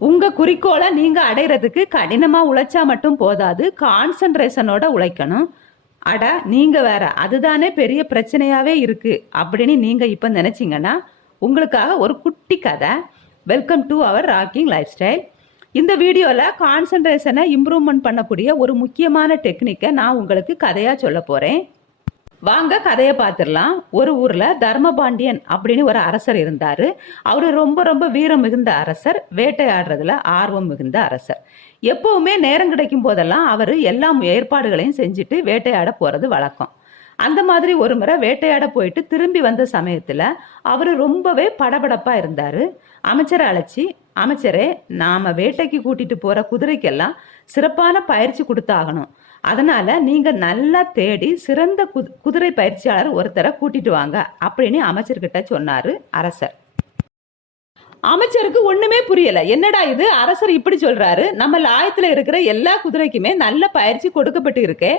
உங்க குறிக்கோளை நீங்க அடையிறதுக்கு கடினமா உழைச்சா மட்டும் போதாது, கான்சன்ட்ரேஷனோட உழைக்கணும். அட நீங்க வேற, அதுதானே பெரிய பிரச்சனையாவே இருக்கு அப்படின்னு நீங்க இப்ப நினைச்சீங்கன்னா உங்களுக்காக ஒரு குட்டி கதை. Welcome to our rocking life style. இந்த வீடியோல கான்சன்ட்ரேஷனை இம்ப்ரூவ்மெண்ட் பண்ணக்கூடிய ஒரு முக்கியமான டெக்னிக்கை நான் உங்களுக்கு கதையா சொல்ல போறேன். வாங்க கதையை பார்த்துடலாம். ஒரு ஊர்ல தர்மபாண்டியன் அப்படின்னு ஒரு அரசர் இருந்தாரு. அவரு ரொம்ப ரொம்ப வீரம் மிகுந்த அரசர், வேட்டையாடுறதுல ஆர்வம் மிகுந்த அரசர். எப்பவுமே நேரம் கிடைக்கும் போதெல்லாம் அவரு எல்லா ஏற்பாடுகளையும் செஞ்சுட்டு வேட்டையாட போறது வழக்கம். அந்த மாதிரி ஒரு முறை வேட்டையாட போயிட்டு திரும்பி வந்த சமயத்துல அவரு ரொம்பவே படபடப்பா இருந்தாரு. அமைச்சரை அழைச்சி, அமைச்சரே, நாம வேட்டைக்கு கூட்டிட்டு போற குதிரைக்கெல்லாம் சிறப்பான பயிற்சி கொடுத்தாகணும். அதனால நீங்க நல்லா தேடி சிறந்த குதிரை பயிற்சியாளர் ஒருத்தரை கூட்டிட்டு வாங்க அப்படின்னு அமைச்சர்கிட்ட சொன்னாரு அரசர். அமைச்சருக்கு ஒண்ணுமே புரியல. என்னடா இது, அரசர் இப்படி சொல்றாரு? நம்ம லாயத்துல இருக்கிற எல்லா குதிரைக்குமே நல்ல பயிற்சி கொடுக்கப்பட்டு இருக்கே,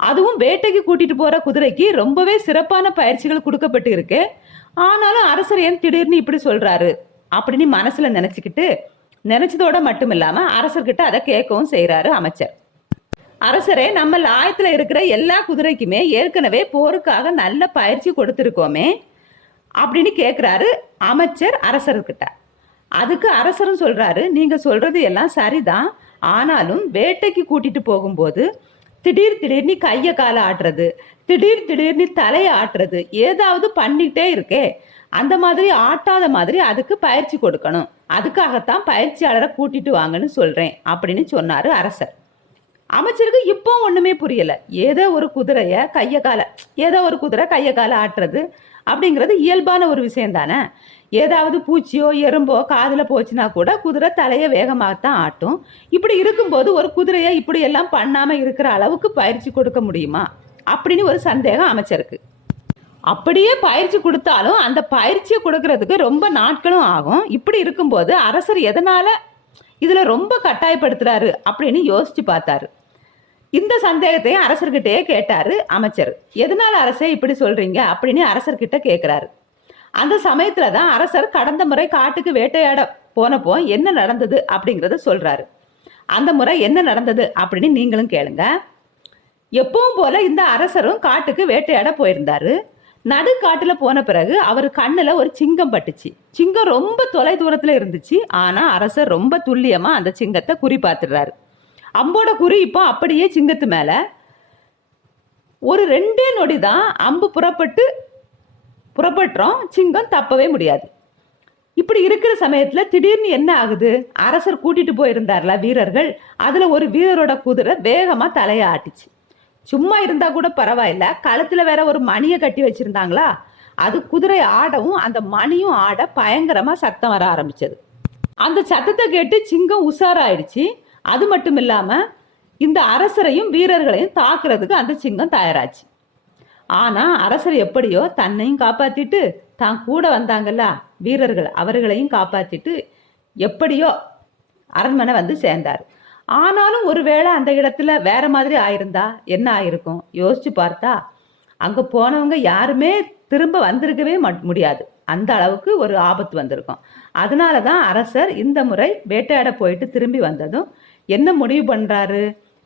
அதுவும் வேட்டைக்கு கூட்டிட்டு போற குதிரைக்கு ரொம்பவே சிறப்பான பயிற்சிகள் கொடுக்கப்பட்டு இருக்கு. ஆனாலும் அரசர் ஏன் திடீர்னு இப்படி சொல்றாரு அப்படின்னு மனசுல நினைச்சதோட மட்டும் இல்லாம அரசர்கிட்ட அதை கேட்கவும் செய்யறாரு அமைச்சர். அரசரே, நம்ம லாயத்துல இருக்கிற எல்லா குதிரைக்குமே ஏற்கனவே போருக்காக நல்ல பயிற்சி கொடுத்துருக்கோமே அப்படின்னு கேட்கிறாரு அமைச்சர் அரசர்கிட்ட. அதுக்கு அரசரும் சொல்றாரு, நீங்க சொல்றது எல்லாம் சரிதான், ஆனாலும் வேட்டைக்கு கூட்டிட்டு போகும்போது திடீர்னு கையை காலை ஆட்டுறது, திடீர்னு தலையை ஆட்டுறது, ஏதாவது பண்ணிக்கிட்டே இருக்கே, அந்த மாதிரி ஆட்டாத மாதிரி அதுக்கு பயிற்சி கொடுக்கணும். அதுக்காகத்தான் பயிற்சியாளரை கூட்டிட்டு வாங்கன்னு சொல்றேன் அப்படின்னு சொன்னாரு அரசர். அமைச்சருக்கு இப்போ ஒண்ணுமே புரியல. ஏதோ ஒரு குதிரை கையை காலை ஆட்டுறது அப்படிங்கிறது இயல்பான ஒரு விஷயம் தானே. ஏதாவது பூச்சியோ எறும்போ காதுல போச்சுன்னா கூட குதிரை தலையை வேகமாகத்தான் ஆட்டும். இப்படி இருக்கும்போது ஒரு குதிரையை இப்படி எல்லாம் பண்ணாம இருக்கிற அளவுக்கு பயிற்சி கொடுக்க முடியுமா அப்படின்னு ஒரு சந்தேகம் அமைச்சருக்கு. அப்படியே பயிற்சி கொடுத்தாலும் அந்த பயிற்சியை கொடுக்கறதுக்கு ரொம்ப நாட்களும் ஆகும். இப்படி இருக்கும்போது அரசர் எதனால இதுல ரொம்ப கட்டாயப்படுத்துறாரு அப்படின்னு யோசிச்சு பார்த்தாரு. இந்த சந்தேகத்தையும் அரசர்கிட்டயே கேட்டாரு அமைச்சர். எதனால அரசே இப்படி சொல்றீங்க அப்படின்னு அரசர்கிட்ட கேட்கிறாரு. அந்த சமயத்துலதான் அரசர் கடந்த முறை காட்டுக்கு வேட்டையாட போனப்போ என்ன நடந்தது அப்படிங்கிறத சொல்றாரு. அந்த முறை என்ன நடந்தது அப்படின்னு நீங்களும் கேளுங்க. எப்பவும் போல இந்த அரசரும் காட்டுக்கு வேட்டையாட போயிருந்தாரு. நடு காட்டுல போன பிறகு அவர் கண்ணுல ஒரு சிங்கம் பட்டுச்சு. சிங்கம் ரொம்ப தொலை தூரத்துல இருந்துச்சு. ஆனா அரசர் ரொம்ப துல்லியமா அந்த சிங்கத்தை குறி பார்த்துடுறாரு. அம்போட குறி இப்போ அப்படியே சிங்கத்து மேல. ஒரு 2 நொடி தான் அம்பு புறப்பட்டுறோம், சிங்கம் தப்பவே முடியாது. இப்படி இருக்கிற சமயத்துல திடீர்னு என்ன ஆகுது, அரசர் கூட்டிட்டு போயிருந்தார்ல வீரர்கள், அதுல ஒரு வீரரோட குதிரை வேகமா தலையை ஆட்டிச்சு. சும்மா இருந்தா கூட பரவாயில்ல, கழுத்துல வேற ஒரு மணியை கட்டி வச்சிருந்தாங்களா, அது குதிரை ஆடவும் அந்த மணியும் ஆட பயங்கரமா சத்தம் வர ஆரம்பிச்சது. அந்த சத்தத்தை கேட்டு சிங்கம் உஷாராயிடுச்சு. அது மட்டும் இல்லாம இந்த அரசரையும் வீரர்களையும் தாக்குறதுக்கு அந்த சிங்கம் தயாராச்சு. ஆனா அரசர் எப்படியோ தன்னையும் காப்பாத்திட்டு தான் கூட வந்தாங்கல்ல வீரர்கள், அவர்களையும் காப்பாத்திட்டு எப்படியோ அரண்மனை வந்து சேர்ந்தார். ஆனாலும் ஒருவேளை அந்த இடத்துல வேற மாதிரி ஆயிருந்தா என்ன ஆயிருக்கும் யோசிச்சு பார்த்தா, அங்க போனவங்க யாருமே திரும்ப வந்திருக்கவே முடியாது. அந்த அளவுக்கு ஒரு ஆபத்து வந்திருக்கும். அதனாலதான் அரசர் இந்த முறை வேட்டையாட போயிட்டு திரும்பி வந்ததும் என்ன முடிவு பண்றாரு,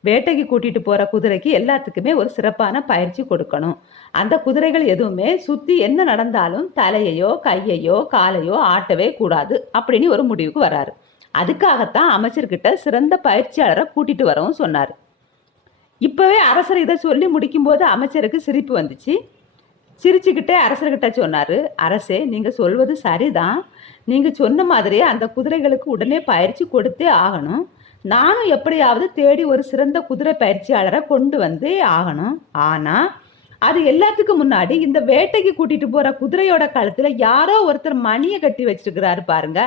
வேட்டைக்கு கூட்டிட்டு போற குதிரைக்கு எல்லாத்துக்குமே ஒரு சிறப்பான பயிற்சி கொடுக்கணும். அந்த குதிரைகள் எதுவுமே சுத்தி என்ன நடந்தாலும் தலையையோ கையையோ காலையோ ஆட்டவே கூடாது அப்படின்னு ஒரு முடிவுக்கு வராரு. அதுக்காகத்தான் அமைச்சர்கிட்ட சிறந்த பயிற்சியாளரை கூட்டிட்டு வரவும் சொன்னாரு. இப்பவே அரசர் இதை சொல்லி முடிக்கும் போது அமைச்சருக்கு சிரிப்பு வந்துச்சு. சிரிச்சுக்கிட்டே அரசர்கிட்ட சொன்னாரு, அரசே, நீங்க சொல்வது சரிதான், நீங்க சொன்ன மாதிரியே அந்த குதிரைகளுக்கு உடனே பயிற்சி கொடுத்தே ஆகணும். நானும் எப்படியாவது தேடி ஒரு சிறந்த குதிரை பயிற்சியாளரை கொண்டு வந்தே ஆகணும். ஆனா அது எல்லாத்துக்கும் முன்னாடி இந்த வேட்டைக்கு கூட்டிட்டு போற குதிரையோட கழுத்துல யாரோ ஒருத்தர் மணியை கட்டி வச்சிருக்கிறாரு பாருங்க,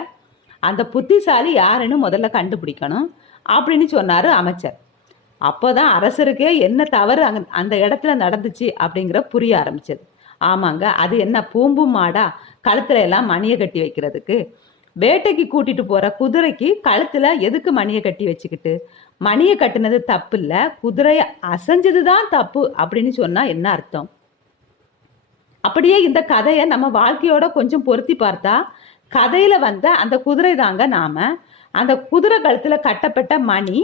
அந்த புத்திசாலி யாருன்னு முதல்ல கண்டுபிடிக்கணும் அப்படின்னு சொன்னாரு அமைச்சர். அப்போதான் அரசருக்கே என்ன தவறு அந்த இடத்துல நடந்துச்சு அப்படிங்கிற புரிய ஆரம்பிச்சது. ஆமாங்க, அது என்ன பூம்பு மாடா கழுத்துல எல்லாம் மணியை கட்டி வைக்கிறதுக்கு? வேட்டைக்கு கூட்டிட்டு போற குதிரைக்கு கழுத்துல எதுக்கு மணியை கட்டி வச்சுக்கிட்டு? மணியை கட்டினது தப்பு இல்ல, குதிரைய அசைஞ்சதுதான் தப்பு அப்படின்னு சொன்னா என்ன அர்த்தம்? அப்படியே இந்த கதையை நம்ம வாழ்க்கையோட கொஞ்சம் பொருத்தி பார்த்தா, கதையில வந்த அந்த குதிரை தாங்க நாம. அந்த குதிரை கழுத்தில் கட்டப்பட்ட மணி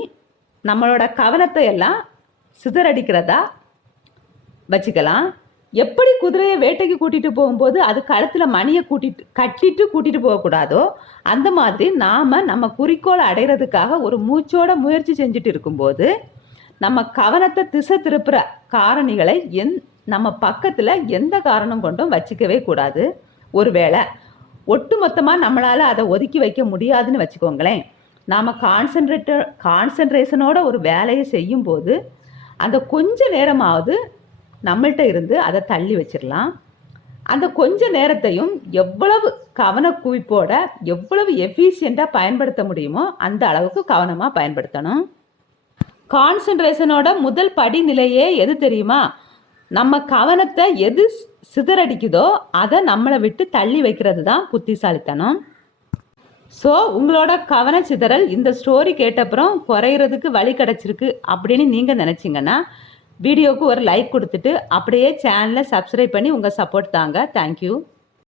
நம்மளோட கவனத்தை எல்லாம் சிதறடிக்கிறதா வச்சுக்கலாம். எப்படி குதிரையை வேட்டைக்கு கூட்டிகிட்டு போகும்போது அது கழுத்தில் மணியை கட்டிட்டு கூட்டிகிட்டு போகக்கூடாதோ அந்த மாதிரி நாம் நம்ம குறிக்கோளை அடைகிறதுக்காக ஒரு மூச்சோட முயற்சி செஞ்சுட்டு இருக்கும்போது நம்ம கவனத்தை திசை திருப்புற காரணிகளை நம்ம பக்கத்தில் எந்த காரணம் கொண்டும் வச்சுக்கவே கூடாது. ஒருவேளை ஒட்டு மொத்தமாக நம்மளால் அதை ஒதுக்கி வைக்க முடியாதுன்னு வச்சுக்கோங்களேன். நாம் கான்சன்ட்ரேஷனோட ஒரு வேலையை செய்யும்போது அந்த கொஞ்ச நேரமாவது நம்மள்கிட்ட இருந்து அதை தள்ளி வச்சிடலாம். அந்த கொஞ்ச நேரத்தையும் எவ்வளவு கவனக்குவிப்போட எவ்வளவு எஃபிஷியண்ட்டாக பயன்படுத்த முடியுமோ அந்த அளவுக்கு கவனமாக பயன்படுத்தணும். கான்சன்ட்ரேஷனோட முதல் படிநிலையே எது தெரியுமா? நம்ம கவனத்தை எது சிதறடிக்குதோ அதை நம்மளை விட்டு தள்ளி வைக்கிறது தான் புத்திசாலித்தனம். ஸோ உங்களோட கவன சிதறல் இந்த ஸ்டோரி கேட்டப்புறம் குறையிறதுக்கு வழி கிடச்சிருக்கு அப்படின்னு நீங்கள் நினச்சிங்கன்னா வீடியோவுக்கு ஒரு லைக் கொடுத்துட்டு அப்படியே சேனலை சப்ஸ்கிரைப் பண்ணி உங்கள் சப்போர்ட் தாங்க. தேங்க்யூ.